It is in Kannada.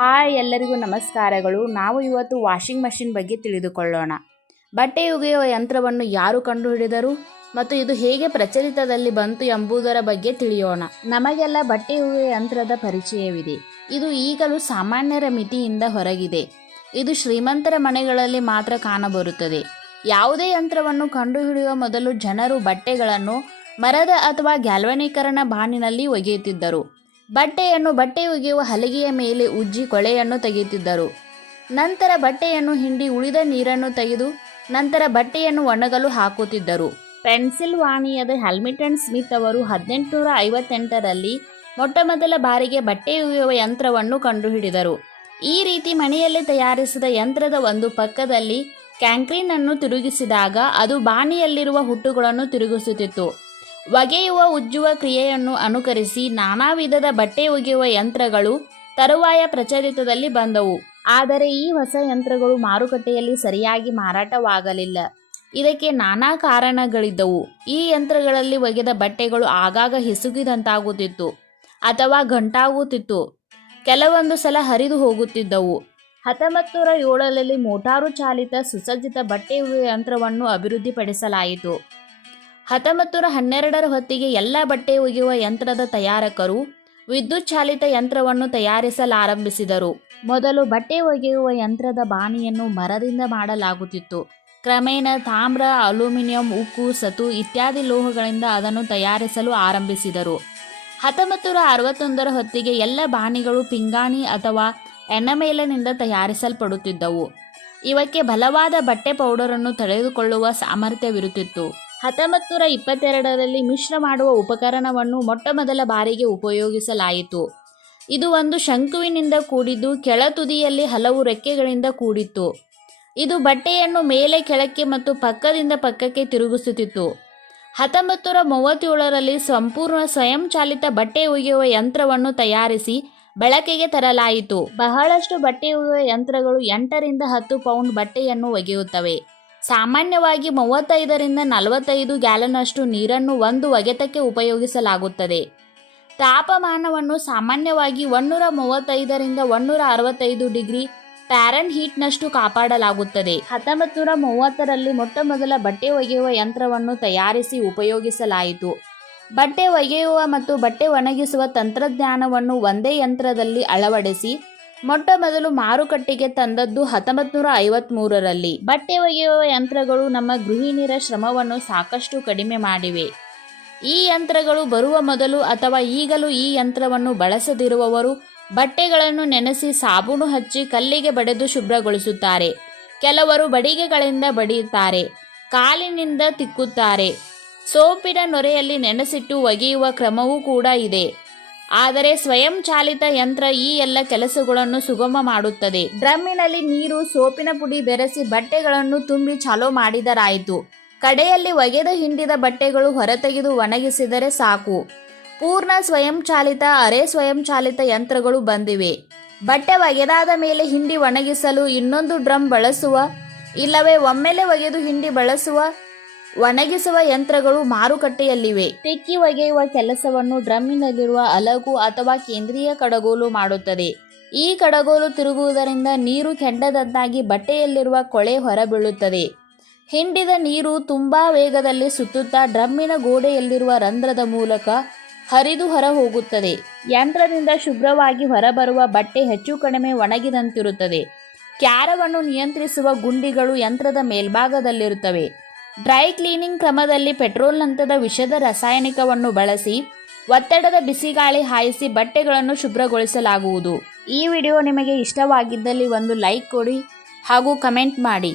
ಹಾಯ್ ಎಲ್ಲರಿಗೂ ನಮಸ್ಕಾರಗಳು. ನಾವು ಇವತ್ತು ವಾಷಿಂಗ್ ಮಷಿನ್ ಬಗ್ಗೆ ತಿಳಿದುಕೊಳ್ಳೋಣ. ಬಟ್ಟೆ ಒಗೆಯುವ ಯಂತ್ರವನ್ನು ಯಾರು ಕಂಡುಹಿಡಿದರು ಮತ್ತು ಇದು ಹೇಗೆ ಪ್ರಚಲಿತದಲ್ಲಿ ಬಂತು ಎಂಬುದರ ಬಗ್ಗೆ ತಿಳಿಯೋಣ. ನಮಗೆಲ್ಲ ಬಟ್ಟೆ ಒಗೆಯುವ ಯಂತ್ರದ ಪರಿಚಯವಿದೆ. ಇದು ಈಗಲೂ ಸಾಮಾನ್ಯರ ಮಿತಿಯಿಂದ ಹೊರಗಿದೆ. ಇದು ಶ್ರೀಮಂತರ ಮನೆಗಳಲ್ಲಿ ಮಾತ್ರ ಕಾಣಬರುತ್ತದೆ. ಯಾವುದೇ ಯಂತ್ರವನ್ನು ಕಂಡುಹಿಡಿಯುವ ಮೊದಲು ಜನರು ಬಟ್ಟೆಗಳನ್ನು ಮರದ ಅಥವಾ ಗ್ಯಾಲ್ವನೀಕರಣ ಬಾನಿನಲ್ಲಿ ಒಗೆಯುತ್ತಿದ್ದರು. ಬಟ್ಟೆಯನ್ನು ಬಟ್ಟೆ ಒಗೆಯುವ ಹಲಗೆಯ ಮೇಲೆ ಉಜ್ಜಿ ಕೊಳೆಯನ್ನು ತೆಗೆಯುತ್ತಿದ್ದರು. ನಂತರ ಬಟ್ಟೆಯನ್ನು ಹಿಂಡಿ ಉಳಿದ ನೀರನ್ನು ತೆಗೆದು ನಂತರ ಬಟ್ಟೆಯನ್ನು ಒಣಗಲು ಹಾಕುತ್ತಿದ್ದರು. ಪೆನ್ಸಿಲ್ವಾನಿಯಾದ ಹ್ಯಾಮಿಲ್ಟನ್ ಸ್ಮಿತ್ ಅವರು 1858ರಲ್ಲಿ ಮೊಟ್ಟಮೊದಲ ಬಾರಿಗೆ ಬಟ್ಟೆ ಒಗೆಯುವ ಯಂತ್ರವನ್ನು ಕಂಡುಹಿಡಿದರು. ಈ ರೀತಿ ಮನೆಯಲ್ಲಿ ತಯಾರಿಸಿದ ಯಂತ್ರದ ಒಂದು ಪಕ್ಕದಲ್ಲಿ ಕ್ಯಾಂಕ್ರೀನ್ ಅನ್ನು ತಿರುಗಿಸಿದಾಗ ಅದು ಬಾನಿಯಲ್ಲಿರುವ ಹುಟ್ಟುಗಳನ್ನು ತಿರುಗಿಸುತ್ತಿತ್ತು. ಒಗೆಯುವ ಉಜ್ಜುವ ಕ್ರಿಯೆಯನ್ನು ಅನುಕರಿಸಿ ನಾನಾ ವಿಧದ ಬಟ್ಟೆ ಒಗೆಯುವ ಯಂತ್ರಗಳು ತರುವಾಯ ಪ್ರಚಲಿತದಲ್ಲಿ ಬಂದವು. ಆದರೆ ಈ ಹೊಸ ಯಂತ್ರಗಳು ಮಾರುಕಟ್ಟೆಯಲ್ಲಿ ಸರಿಯಾಗಿ ಮಾರಾಟವಾಗಲಿಲ್ಲ. ಇದಕ್ಕೆ ನಾನಾ ಕಾರಣಗಳಿದ್ದವು. ಈ ಯಂತ್ರಗಳಲ್ಲಿ ಒಗೆದ ಬಟ್ಟೆಗಳು ಆಗಾಗ ಹಿಸುಕಿದಂತಾಗುತ್ತಿತ್ತು ಅಥವಾ ಗಂಟಾಗುತ್ತಿತ್ತು. ಕೆಲವೊಂದು ಸಲ ಹರಿದು ಹೋಗುತ್ತಿದ್ದವು. 1907ರಲ್ಲಿ ಮೋಟಾರು ಚಾಲಿತ ಸುಸಜ್ಜಿತ ಬಟ್ಟೆ ಒಗೆಯುವ ಯಂತ್ರವನ್ನು ಅಭಿವೃದ್ಧಿಪಡಿಸಲಾಯಿತು. 1912ರ ಹೊತ್ತಿಗೆ ಎಲ್ಲ ಬಟ್ಟೆ ಒಗೆಯುವ ಯಂತ್ರದ ತಯಾರಕರು ವಿದ್ಯುತ್ ಚಾಲಿತ ಯಂತ್ರವನ್ನು ತಯಾರಿಸಲಾರಂಭಿಸಿದರು. ಮೊದಲು ಬಟ್ಟೆ ಒಗೆಯುವ ಯಂತ್ರದ ಬಾನಿಯನ್ನು ಮರದಿಂದ ಮಾಡಲಾಗುತ್ತಿತ್ತು. ಕ್ರಮೇಣ ತಾಮ್ರ, ಅಲ್ಯೂಮಿನಿಯಂ, ಉಕ್ಕು, ಸತು ಇತ್ಯಾದಿ ಲೋಹಗಳಿಂದ ಅದನ್ನು ತಯಾರಿಸಲು ಆರಂಭಿಸಿದರು. 1961ರ ಹೊತ್ತಿಗೆ ಎಲ್ಲ ಬಾನಿಗಳು ಪಿಂಗಾಣಿ ಅಥವಾ ಎಣ್ಣೆಮೇಲಿನಿಂದ ತಯಾರಿಸಲ್ಪಡುತ್ತಿದ್ದವು. ಇವಕ್ಕೆ ಬಲವಾದ ಬಟ್ಟೆ ಪೌಡರನ್ನು ತಡೆದುಕೊಳ್ಳುವ ಸಾಮರ್ಥ್ಯವಿರುತ್ತಿತ್ತು. 1922ರಲ್ಲಿ ಮಿಶ್ರ ಮಾಡುವ ಉಪಕರಣವನ್ನು ಮೊಟ್ಟಮೊದಲ ಬಾರಿಗೆ ಉಪಯೋಗಿಸಲಾಯಿತು. ಇದು ಒಂದು ಶಂಕುವಿನಿಂದ ಕೂಡಿದ್ದು ಕೆಳ ತುದಿಯಲ್ಲಿ ಹಲವು ರೆಕ್ಕೆಗಳಿಂದ ಕೂಡಿತ್ತು. ಇದು ಬಟ್ಟೆಯನ್ನು ಮೇಲೆ ಕೆಳಕ್ಕೆ ಮತ್ತು ಪಕ್ಕದಿಂದ ಪಕ್ಕಕ್ಕೆ ತಿರುಗಿಸುತ್ತಿತ್ತು. 1937ರಲ್ಲಿ ಸಂಪೂರ್ಣ ಸ್ವಯಂಚಾಲಿತ ಬಟ್ಟೆ ಒಗೆಯುವ ಯಂತ್ರವನ್ನು ತಯಾರಿಸಿ ಬಳಕೆಗೆ ತರಲಾಯಿತು. ಬಹಳಷ್ಟು ಬಟ್ಟೆ ಒಗೆಯುವ ಯಂತ್ರಗಳು 8ರಿಂದ 10 ಪೌಂಡ್ ಬಟ್ಟೆಯನ್ನು ಒಗೆಯುತ್ತವೆ. ಸಾಮಾನ್ಯವಾಗಿ 35ರಿಂದ 45 ಗ್ಯಾಲನ್ನಷ್ಟು ನೀರನ್ನು ಒಂದು ಒಗೆತಕ್ಕೆ ಉಪಯೋಗಿಸಲಾಗುತ್ತದೆ. ತಾಪಮಾನವನ್ನು ಸಾಮಾನ್ಯವಾಗಿ 135ರಿಂದ 165 ಡಿಗ್ರಿ ಫ್ಯಾರನ್ಹೀಟ್ನಷ್ಟು ಕಾಪಾಡಲಾಗುತ್ತದೆ. 1930ರಲ್ಲಿ ಮೊಟ್ಟಮೊದಲ ಬಟ್ಟೆ ಒಗೆಯುವ ಯಂತ್ರವನ್ನು ತಯಾರಿಸಿ ಉಪಯೋಗಿಸಲಾಯಿತು. ಬಟ್ಟೆ ಒಗೆಯುವ ಮತ್ತು ಬಟ್ಟೆ ಒಣಗಿಸುವ ತಂತ್ರಜ್ಞಾನವನ್ನು ಒಂದೇ ಯಂತ್ರದಲ್ಲಿ ಅಳವಡಿಸಿ ಮೊಟ್ಟಮೊದಲು ಮಾರುಕಟ್ಟೆಗೆ ತಂದದ್ದು 1953ರಲ್ಲಿ. ಬಟ್ಟೆ ಒಗೆಯುವ ಯಂತ್ರಗಳು ನಮ್ಮ ಗೃಹಿಣಿಯರ ಶ್ರಮವನ್ನು ಸಾಕಷ್ಟು ಕಡಿಮೆ ಮಾಡಿವೆ. ಈ ಯಂತ್ರಗಳು ಬರುವ ಮೊದಲು ಅಥವಾ ಈಗಲೂ ಈ ಯಂತ್ರವನ್ನು ಬಳಸದಿರುವವರು ಬಟ್ಟೆಗಳನ್ನು ನೆನೆಸಿ ಸಾಬೂನು ಹಚ್ಚಿ ಕಲ್ಲಿಗೆ ಬಡಿದು ಶುಭ್ರಗೊಳಿಸುತ್ತಾರೆ. ಕೆಲವರು ಬಡಿಗೆಗಳಿಂದ ಬಡಿಯುತ್ತಾರೆ, ಕಾಲಿನಿಂದ ತಿಕ್ಕುತ್ತಾರೆ. ಸೋಪಿನ ನೊರೆಯಲ್ಲಿ ನೆನೆಸಿಟ್ಟು ಒಗೆಯುವ ಕ್ರಮವೂ ಕೂಡ ಇದೆ. ಆದರೆ ಸ್ವಯಂಚಾಲಿತ ಯಂತ್ರ ಈ ಎಲ್ಲ ಕೆಲಸಗಳನ್ನು ಸುಗಮ ಮಾಡುತ್ತದೆ. ಡ್ರಮ್ಮಿನಲ್ಲಿ ನೀರು, ಸೋಪಿನ ಪುಡಿ ಬೆರೆಸಿ ಬಟ್ಟೆಗಳನ್ನು ತುಂಬಿ ಚಾಲೂ ಮಾಡಿದರಾಯಿತು. ಕಡೆಯಲ್ಲಿ ಒಗೆದು ಹಿಂಡಿದ ಬಟ್ಟೆಗಳು ಹೊರತೆಗೆದು ಒಣಗಿಸಿದರೆ ಸಾಕು. ಪೂರ್ಣ ಸ್ವಯಂಚಾಲಿತ, ಅರೆ ಸ್ವಯಂಚಾಲಿತ ಯಂತ್ರಗಳು ಬಂದಿವೆ. ಬಟ್ಟೆ ಒಗೆದಾದ ಮೇಲೆ ಹಿಂಡಿ ಒಣಗಿಸಲು ಇನ್ನೊಂದು ಡ್ರಮ್ ಬಳಸುವ ಇಲ್ಲವೇ ಒಮ್ಮೆಲೆ ಒಗೆದು ಹಿಂಡಿ ಬಳಸುವ ಒಣಗಿಸುವ ಯಂತ್ರಗಳು ಮಾರುಕಟ್ಟೆಯಲ್ಲಿವೆ. ತಿಕ್ಕಿ ಒಗೆಯುವ ಕೆಲಸವನ್ನು ಡ್ರಮ್ಮಿನಲ್ಲಿರುವ ಅಲಗು ಅಥವಾ ಕೇಂದ್ರೀಯ ಕಡಗೋಲು ಮಾಡುತ್ತದೆ. ಈ ಕಡಗೋಲು ತಿರುಗುವುದರಿಂದ ನೀರು ಕೆಂಡದಂತಾಗಿ ಬಟ್ಟೆಯಲ್ಲಿರುವ ಕೊಳೆ ಹೊರಬೀಳುತ್ತದೆ. ಹಿಂಡಿದ ನೀರು ತುಂಬಾ ವೇಗದಲ್ಲಿ ಸುತ್ತುತ್ತಾ ಡ್ರಮ್ಮಿನ ಗೋಡೆಯಲ್ಲಿರುವ ರಂಧ್ರದ ಮೂಲಕ ಹರಿದು ಹೊರ ಹೋಗುತ್ತದೆ. ಯಂತ್ರದಿಂದ ಶುಭ್ರವಾಗಿ ಹೊರಬರುವ ಬಟ್ಟೆ ಹೆಚ್ಚು ಕಡಿಮೆ ಒಣಗಿದಂತಿರುತ್ತದೆ. ಕ್ಯಾರವನ್ನು ನಿಯಂತ್ರಿಸುವ ಗುಂಡಿಗಳು ಯಂತ್ರದ ಮೇಲ್ಭಾಗದಲ್ಲಿರುತ್ತವೆ. ಡ್ರೈ ಕ್ಲೀನಿಂಗ್ ಕ್ರಮದಲ್ಲಿ ಪೆಟ್ರೋಲ್ನಂತದ ವಿಷದ ರಾಸಾಯನಿಕವನ್ನು ಬಳಸಿ ಒತ್ತಡದ ಬಿಸಿಗಾಳಿ ಹಾಯಿಸಿ ಬಟ್ಟೆಗಳನ್ನು ಶುಭ್ರಗೊಳಿಸಲಾಗುವುದು. ಈ ವಿಡಿಯೋ ನಿಮಗೆ ಇಷ್ಟವಾಗಿದ್ದಲ್ಲಿ ಒಂದು ಲೈಕ್ ಕೊಡಿ ಹಾಗೂ ಕಮೆಂಟ್ ಮಾಡಿ.